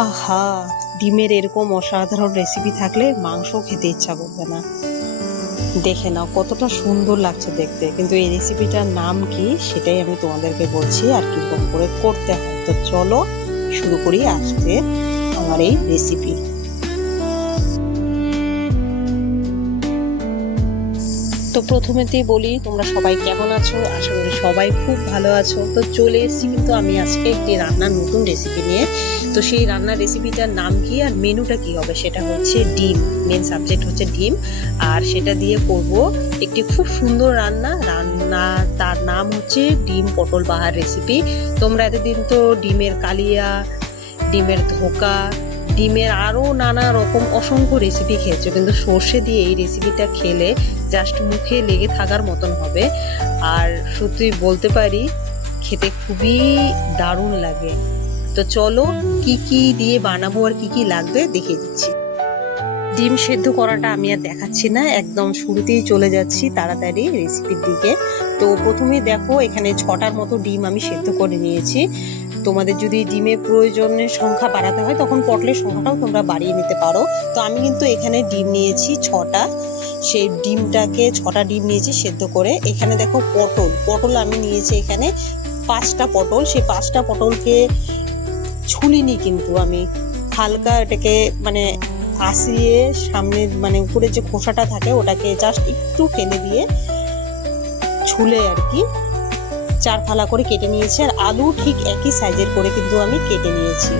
আহা, ডিমের এরকম অসাধারণ রেসিপি থাকলে মাংস খেতে ইচ্ছা করবে না। দেখে নাও কতটা সুন্দর লাগছে দেখতে, কিন্তু এই রেসিপিটার নাম কি সেটাই আমি তোমাদেরকে বলছি আর কিরকম করে করতে হয়। তো চলো শুরু করি আজকে আমার এই রেসিপি। তো প্রথমেতেই বলি, তোমরা সবাই কেমন আছো? আশা করি সবাই খুব ভালো আছো। তো চলে এসেছি কিন্তু আমি আজকে একটি রান্নার নতুন রেসিপি নিয়ে। তো সেই রান্নার রেসিপিটার নাম কি আর মেনুটা কি হবে সেটা হচ্ছে ডিম। মেন সাবজেক্ট হচ্ছে ডিম, আর সেটা দিয়ে করব একটি খুব সুন্দর রান্না তার নাম হচ্ছে ডিম পটল বাহার রেসিপি। তোমরা এতদিন তো ডিমের কালিয়া, ডিমের ধোকা, ডিমের আরও নানা রকম অসংখ্য রেসিপি খেয়েছো, কিন্তু সর্ষে দিয়ে এই রেসিপিটা খেলে জাস্ট মুখে লেগে থাকার মতন হবে। আর সত্যি বলতে পারি খেতে খুবই দারুণ লাগে। তো চলো কি কি দিয়ে বানাবো আর কি কি লাগবে দেখিয়ে দিচ্ছি। ডিম সেদ্ধ করাটা আমি আর দেখাচ্ছি না, একদম শুরুতেই চলে যাচ্ছি তাড়াতাড়ি রেসিপির দিকে। তো প্রথমেই দেখো এখানে 6টার মতো ডিম আমি সেদ্ধ করে নিয়েছি। তোমাদের যদি ডিমের প্রয়োজনের সংখ্যা বাড়াতে হয় তখন পটলের সংখ্যাটাও তোমরা বাড়িয়ে নিতে পারো। তো আমি কিন্তু এখানে ডিম নিয়েছি 6টা। সেই ডিমটাকে 6টা ডিম নিয়েছি সেদ্ধ করে। এখানে দেখো পটল আমি নিয়েছি এখানে 5টা পটল। সেই 5টা পটলকে ছুলিনি, কিন্তু আমি হালকা এটাকে মানে আসিয়ে সামনে মানে উপরে যে খোসাটা থাকে ওটাকে জাস্ট একটু ফেলে দিয়ে ছুলে আর কি 4 ফালা করে কেটে নিয়েছি। আর আলু ঠিক একই সাইজের করে কিন্তু আমি কেটে নিয়েছি।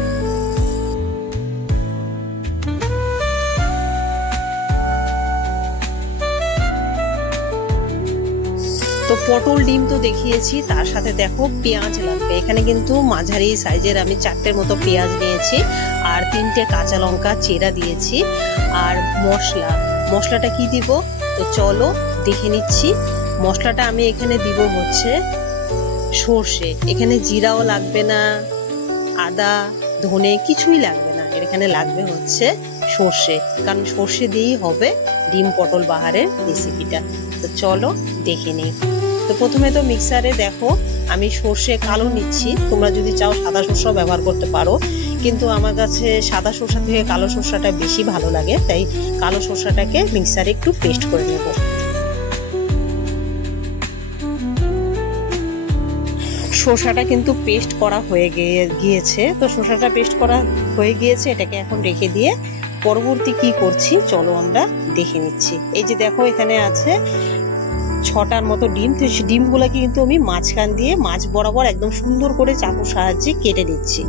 তো পটল ডিম তো দেখিয়েছি, তার সাথে দেখো পেঁয়াজ লাগবে। এখানে কিন্তু মাঝারি সাইজের আমি 4টের মতো পেঁয়াজ নিয়েছি, আর 3টে কাঁচা লঙ্কা চেরা দিয়েছি। আর মশলাটা কি দিব তো চলো দেখে নিচ্ছি। মশলাটা আমি এখানে দিব হচ্ছে সর্ষে। এখানে জিরাও লাগবে না, আদা ধনে কিছুই লাগবে না, এখানে লাগবে হচ্ছে সর্ষে, কারণ সর্ষে দিয়েই হবে ডিম পটল বাহারের রেসিপিটা। তো চলো দেখে নিই। তো প্রথমে তো মিক্সারে দেখো আমি সর্ষে কালো নিচ্ছি, তোমরা যদি চাও সাদা সর্ষেও ব্যবহার করতে পারো, কিন্তু আমার কাছে সাদা সর্ষা থেকে কালো সর্ষাটা বেশি ভালো লাগে, তাই কালো সর্ষাটাকে মিক্সারে একটু পেস্ট করে নেব। শসাটা কিন্তু পেস্ট করা হয়ে গিয়েছে। তো শসাটা পেস্ট করা হয়ে গিয়েছে, এটাকে এখন রেখে দিয়ে পরবর্তী কি করছি চলো আমরা দেখে নিচ্ছি। এই যে দেখো এখানে আছে 6টার মতো ডিম। তো সেই ডিমগুলোকে কিন্তু আমি মাঝখান দিয়ে মাছ বরাবর একদম সুন্দর করে চাকুর সাহায্যে কেটে দিচ্ছি।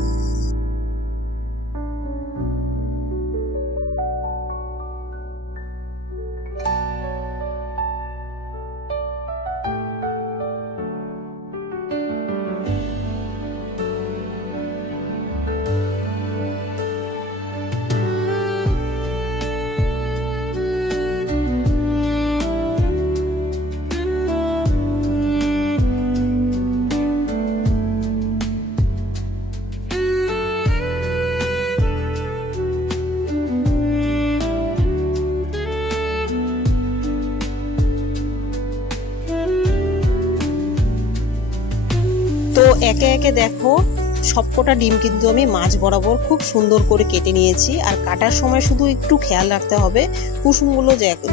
তো একে একে দেখো সবকটা ডিম কিন্তু আমি মাছ বরাবর খুব সুন্দর করে কেটে নিয়েছি। আর কাটার সময় শুধু একটু খেয়াল রাখতে হবে কুসুমগুলো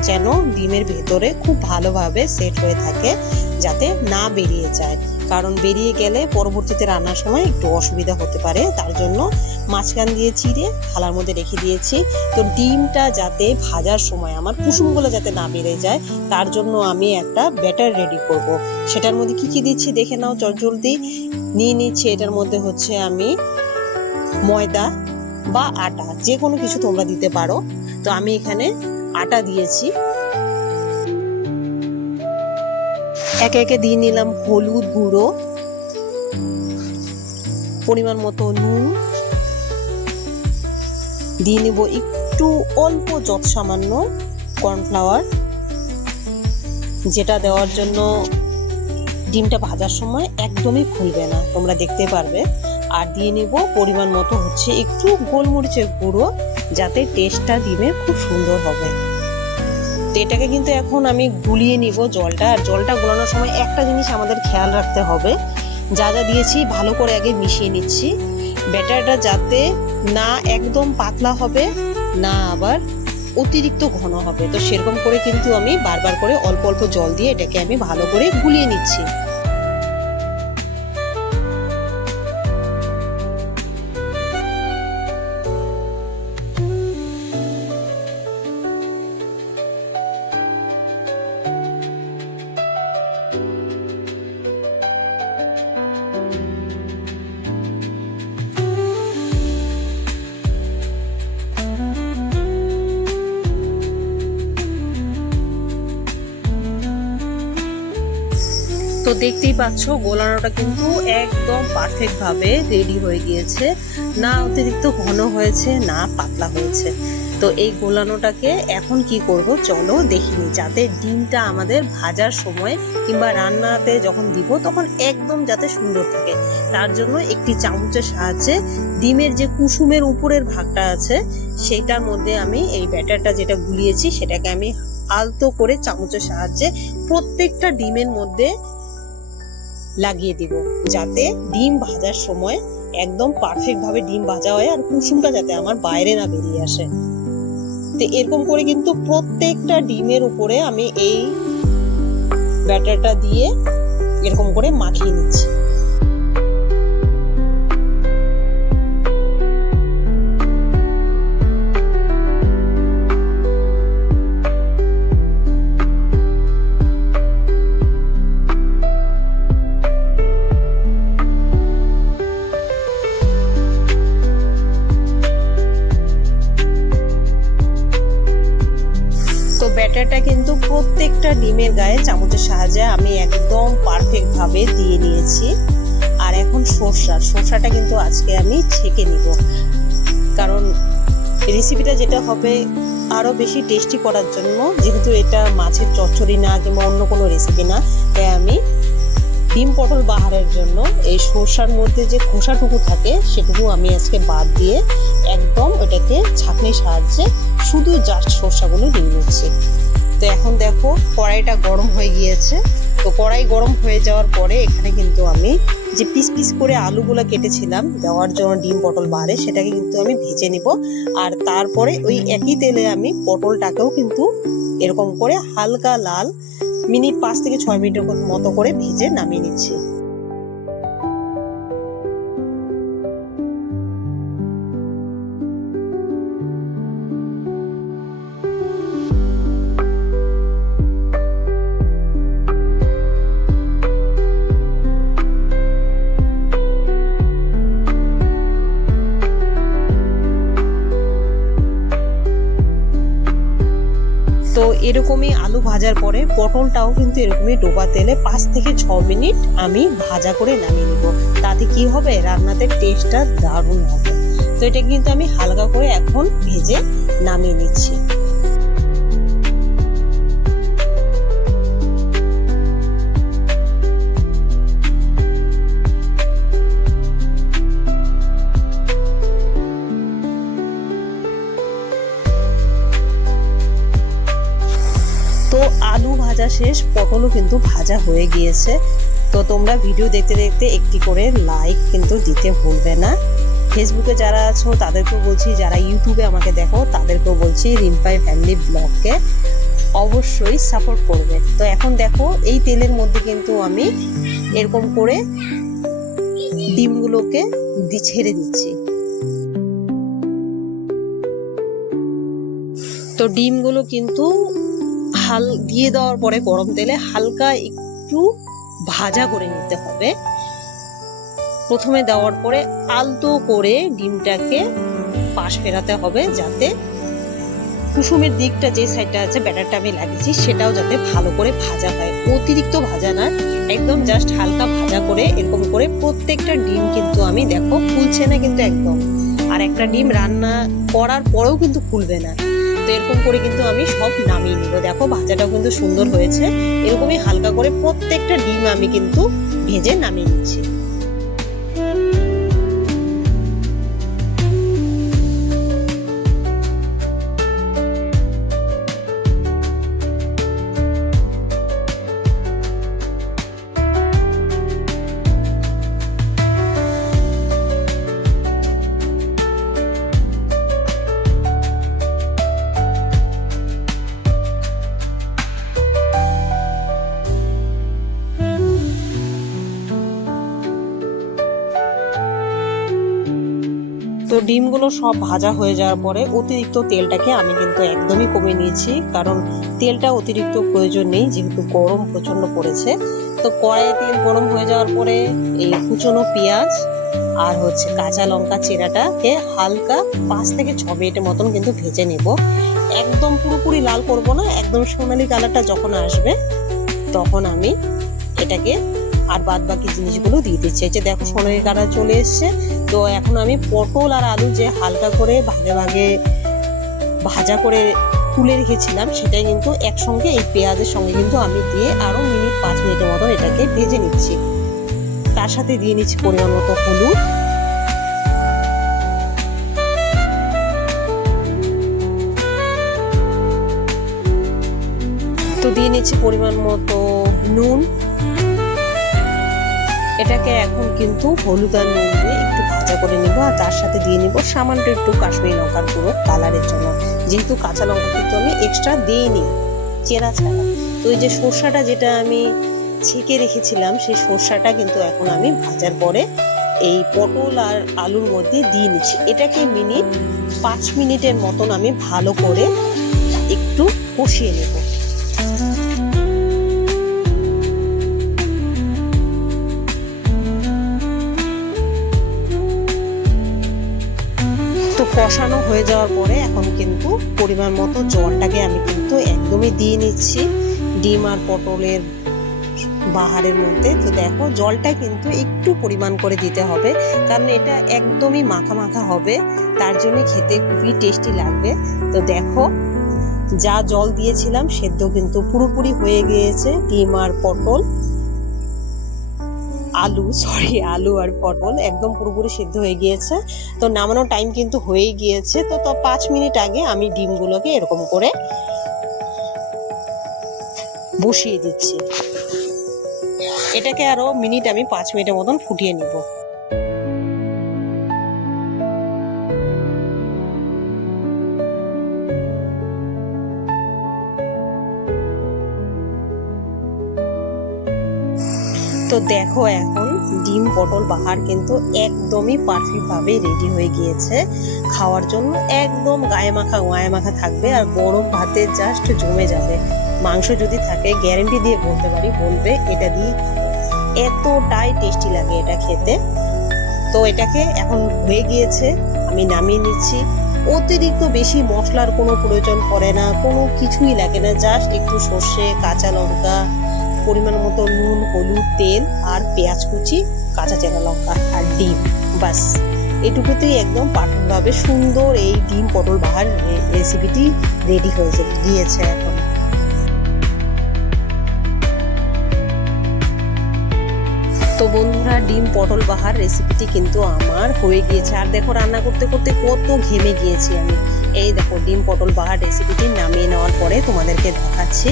যেন ডিমের ভেতরে খুব ভালোভাবে সেট হয়ে থাকে, যাতে না বেরিয়ে যায়, কারণ বেরিয়ে গেলে পরবর্তীতে রান্নার সময় একটু অসুবিধা হতে পারে। তার জন্য মাঝখান দিয়ে চিড়ে থালার মধ্যে রেখে দিয়েছি। তো ডিমটা যাতে ভাজার সময় আমার কুসুমগুলো যাতে না বেড়ে যায়, তার জন্য আমি একটা ব্যাটার রেডি করব। সেটার মধ্যে কি কি দিচ্ছি দেখে নাও চটজলদি। নিয়ে নিচ্ছি এটার মধ্যে হচ্ছে আমি ময়দা বা আটা, যে কোনো কিছু তোমরা দিতে পারো। তো আমি এখানে আটা দিয়েছি। একে একে দিয়ে নিলাম হলুদ গুঁড়ো, পরিমাণ মতো নুন, দিয়ে নেব একটু অল্প যত সামান্য কর্নফ্লাওয়ার, যেটা দেওয়ার জন্য ডিমটা ভাজার সময় একদমই খুলবে না, তোমরা দেখতে পারবে। আর দিয়ে নেব পরিমাণ মতো হচ্ছে একটু গোলমরিচের গুঁড়ো, যাতে টেস্টটা ডিমের খুব সুন্দর হবে। তো এটাকে কিন্তু এখন আমি গুলিয়ে নিব জলটা। আর জলটা গোলানোর সময় একটা জিনিস আমাদের খেয়াল রাখতে হবে, যা যা দিয়েছি ভালো করে আগে মিশিয়ে নিচ্ছি। ব্যাটারটা যাতে না একদম পাতলা হবে না আবার অতিরিক্ত ঘন হবে। তো সেরকম করে কিন্তু আমি বারবার করে অল্প অল্প জল দিয়ে এটাকে আমি ভালো করে গুলিয়ে নিচ্ছি। তো দেখতেই পাচ্ছ গোলানোটা কিন্তু একদম পারফেক্ট ভাবে রেডি হয়ে গিয়েছে, না অতিরিক্ত ঘন হয়েছে না পাতলা হয়েছে। তো এই গোলানোটাকে এখন কি করব চলো দেখিনি, যাতে ডিমটা আমাদের ভাজার সময় কিংবা রান্নাতে যখন দিব তখন একদম যাতে সুন্দর থাকে। তার জন্য একটি চামচের সাহায্যে ডিমের যে কুসুমের উপরের ভাগটা আছে সেটার মধ্যে আমি এই ব্যাটারটা যেটা গুলিয়েছি সেটাকে আমি আলতো করে চামচের সাহায্যে প্রত্যেকটা ডিমের মধ্যে লাগিয়ে দিব, যাতে ডিম ভাজার সময় একদম পারফেক্ট ভাবে ডিম ভাজা হয় আর কুসুমটা যাতে আমার বাইরে না বেরিয়ে আসে। তো এরকম করে কিন্তু প্রত্যেকটা ডিমের উপরে আমি এই ব্যাটারটা দিয়ে এরকম করে মাখিয়ে নিচ্ছি। ব্যাটারটা কিন্তু প্রত্যেকটা ডিমের গায়ে চামচের সাহায্যে আমি একদম পারফেক্ট ভাবে দিয়ে নিয়েছি। আর এখন সরষাটা কিন্তু আজকে আমি ছেঁকে নিব, কারণ রেসিপিটা যেটা হবে আরো বেশি টেস্টি করার জন্য, যেহেতু এটা মাছের চচ্চড়ি না কিংবা অন্য কোনো রেসিপি না, তাই আমি ডিম পটল বাহারের জন্য এই সরষার মধ্যে যে খোসাটুকু থাকে সেটুকু আমি আজকে বাদ দিয়ে একদম ওটাকে ছাঁকনির সাহায্যে শুধু জাস্ট সরষাগুলো দিয়ে নিচ্ছি। তো এখন দেখো কড়াইটা গরম হয়ে গিয়েছে। তো কড়াই গরম হয়ে যাওয়ার পরে এখানে কিন্তু আমি যে পিস পিস করে আলুগুলো কেটেছিলাম দেওয়ার জন্য ডিম পটল বাহারে, সেটাকে কিন্তু আমি ভেজে নিব। আর তারপরে ওই একই তেলে আমি পটলটাকেও কিন্তু এরকম করে হালকা লাল মিনিট 5 থেকে 6 মিনিটের মতো করে ভেজে নামিয়ে নিচ্ছি। তো এরকমই আলু ভাজার পরে পটলটাও কিন্তু এরকমই ডোবা তেলে 5 থেকে 6 মিনিট আমি ভাজা করে নামিয়ে নিব। তাতে কি হবে, রান্নাতে টেস্টটা দারুণ হবে। তো এটা কিন্তু আমি হালকা করে এখন ভেজে নামিয়ে নিচ্ছি। তো আলু ভাজা শেষ, পটলও কিন্তু ভাজা হয়ে গিয়েছে। তো তোমরা ভিডিও দেখতে দেখতে একটি করে লাইক কিন্তু দিতে ভুলবে না। ফেসবুকে যারা আছো তাদেরকেও বলছি, যারা ইউটিউবে আমাকে দেখো তাদেরকেও বলছি রিম্পাই ফ্যামিলি ব্লগকে অবশ্যই সাপোর্ট করবে। তো এখন দেখো এই তেলের মধ্যে কিন্তু আমি এরকম করে ডিমগুলোকে ছেড়ে দিচ্ছি। তো ডিমগুলো কিন্তু দিয়ে দেওয়ার পরে গরম তেলে হালকা একটু ভাজা করে নিতে হবে। প্রথমে দেওয়ার পরে আলতো করে ডিমটাকে পাশ ফেরাতে হবে, যাতে কুসুমের দিকটা যে সাইডটা আছে ব্যাটারটা আমি লাগিয়েছি সেটাও যাতে ভালো করে ভাজা হয়। অতিরিক্ত ভাজা না, একদম জাস্ট হালকা ভাজা করে এরকম করে প্রত্যেকটা ডিম কিন্তু আমি দেখো ফুলছে না কিন্তু একদম, আর একটা ডিম রান্না করার পরেও কিন্তু ফুলবে না। তো এরকম করে কিন্তু আমি সব নামিয়ে নিব। দেখো ভাজাটাও কিন্তু সুন্দর হয়েছে। এরকমই হালকা করে প্রত্যেকটা ডিম আমি কিন্তু ভেজে নামিয়ে নিচ্ছি। তো ডিমগুলো সব ভাজা হয়ে যাওয়ার পরে অতিরিক্ত তেলটাকে আমি কিন্তু একদমই কমিয়ে নিয়েছি, কারণ তেলটা অতিরিক্ত প্রয়োজন নেই যেহেতু গরম প্রচন্ড পড়েছে। তো কড়াইয়ে তেল গরম হয়ে যাওয়ার পরে এই কুচনো পেঁয়াজ আর কাঁচা লঙ্কা চেরাটাকে হালকা 5 থেকে 6 মিনিটের মতন কিন্তু ভেজে নেব। একদম পুরোপুরি লাল করব না, একদম সোনালি কালারটা যখন আসবে তখন আমি এটাকে আর বাদ বাকি জিনিসগুলো দিয়ে দিচ্ছি। এই যে দেখো সোনালি কালার চলে এসছে। তো এখন আমি পটল আর আলু যে হালকা করে ভাগে ভাগে ভাজা করে তুলে রেখেছিলাম সেটাই কিন্তু একসঙ্গে এই পেঁয়াজের সঙ্গে কিন্তু আমি দিয়ে আরো 5 মিনিটের মতন এটাকে ভেজে নিচ্ছি। তার সাথে দিয়ে নিচ্ছি পরিমাণ মতো হলুদ, তো দিয়ে নিচ্ছি পরিমাণ মতো নুন। এটাকে এখন কিন্তু হলুদ আর নুন দিয়ে একটু ভাজা করে নিব, আর তার সাথে দিয়ে নিব সামান্য একটু কাশ্মীরি লঙ্কার গুঁড়ো কালারের জন্য, যেহেতু কাঁচা লঙ্কা কিন্তু আমি এক্সট্রা দিইনি চেরা ছাড়া। তো এই যে সরষাটা যেটা আমি ছেঁকে রেখেছিলাম সেই সরষাটা কিন্তু এখন আমি ভাজার পরে এই পটল আর আলুর মধ্যে দিয়ে নিচ্ছি। এটাকে 5 মিনিটের মতন আমি ভালো করে একটু কষিয়ে নেব। তো কষানো হয়ে যাওয়ার পরে এখন কিন্তু পরিমাণ মতো জলটাকে আমি কিন্তু একদমই দিয়ে নিচ্ছি ডিম আর পটলের বাহারের মধ্যে। তো দেখো জলটা কিন্তু একটু পরিমাণ করে দিতে হবে, কারণ এটা একদমই মাখা মাখা হবে, তার জন্য খেতে খুবই টেস্টি লাগবে। তো দেখো যা জল দিয়েছিলাম সেদ্ধ কিন্তু পুরোপুরি হয়ে গিয়েছে। ডিম আর পটল আলু আর পটল একদম পুরোপুরি সিদ্ধ হয়ে গিয়েছে। তো নামানোর টাইম কিন্তু হয়ে গিয়েছে। তো 5 মিনিট আগে আমি ডিমগুলোকে এরকম করে বসিয়ে দিচ্ছি। এটাকে আরো আমি 5 মিনিটের মতন ফুটিয়ে নিব। তো দেখো এখন ডিম পটল বাহার কিন্তু একদমই পারফেক্ট ভাবে রেডি হয়ে গিয়েছে খাওয়ার জন্য। একদম গায়ে মাখা থাকবে, আর গরম ভাতে জাস্ট জমে যাবে। মাংস যদি থাকে গ্যারান্টি দিয়ে বলতে পারি বলবে এটা দিয়ে খাবো, এতটাই টেস্টি লাগে এটা খেতে। তো এটাকে এখন হয়ে গিয়েছে, আমি নামিয়ে নিচ্ছি। অতিরিক্ত বেশি মশলার কোনো প্রয়োজন পড়ে না, কোনো কিছুই লাগে না, জাস্ট একটু সর্ষে, কাঁচা লঙ্কা, পরিমাণ মতো নুন, হলুদ, তেল আর পেঁয়াজ কুচি, কাঁচা চেরা লঙ্কা আর ডিম, বাস এটুকুতেই একদম পারফেক্টভাবে সুন্দর এই ডিম পটল বাহার রেসিপিটি রেডি হয়ে গিয়েছে এখন। তো বন্ধুরা ডিম পটল বাহার রেসিপিটি কিন্তু আমার হয়ে গিয়েছে। আর দেখো রান্না করতে করতে কত ঘেমে গিয়েছি আমি। এই দেখো ডিম পটল বাহার রেসিপিটি নামিয়ে নেওয়ার পরে তোমাদেরকে দেখাচ্ছি।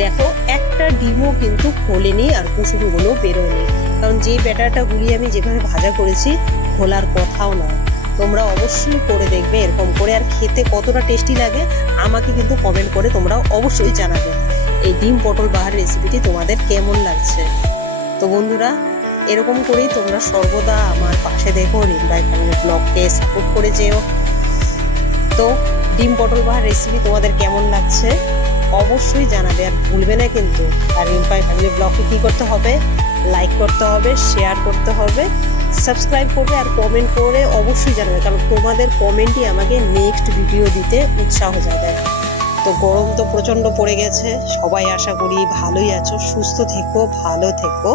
দেখো একটা ডিমও কিন্তু খোলেনি আর কুসুমগুলো বেরোয়নি, কারণ যে ব্যাটারটা গুলিয়ে আমি যেভাবে ভাজা করেছি খোলার কথাও না। তোমরা অবশ্যই করে দেখবে এরকম করে, আর খেতে কতটা টেস্টি লাগে আমাকে কিন্তু কমেন্ট করে তোমরা অবশ্যই জানাবে এই ডিম পটল বাহার রেসিপিটি তোমাদের কেমন লাগছে। তো বন্ধুরা এরকম করেই তোমরা সর্বদা আমার পাশে দেখো, রিম্পাই ফ্যামিলি ব্লগকে সাপোর্ট করে যেও। তো ডিম পটল বাহার রেসিপি তোমাদের কেমন লাগছে অবশ্যই জানাবে, আর ভুলবে না কিন্তু। আর রিম্পাই ফ্যামিলি ব্লগকে কি করতে হবে, লাইক করতে হবে, শেয়ার করতে হবে, সাবস্ক্রাইব করবে আর কমেন্ট করে অবশ্যই জানাবে, কারণ তোমাদের কমেন্টই আমাকে নেক্সট ভিডিও দিতে উৎসাহ জাগায়। তো গরম তো প্রচন্ড পড়ে গেছে, সবাই আশা করি ভালোই আছো, সুস্থ থেকো, ভালো থেকো।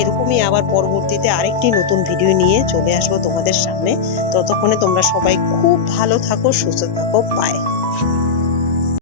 এরকমই আবার পরবর্তীতে আরেকটি নতুন ভিডিও নিয়ে চলে আসবো তোমাদের সামনে। ততক্ষণে তোমরা সবাই খুব ভালো থাকো, সুস্থ থাকো, বাই।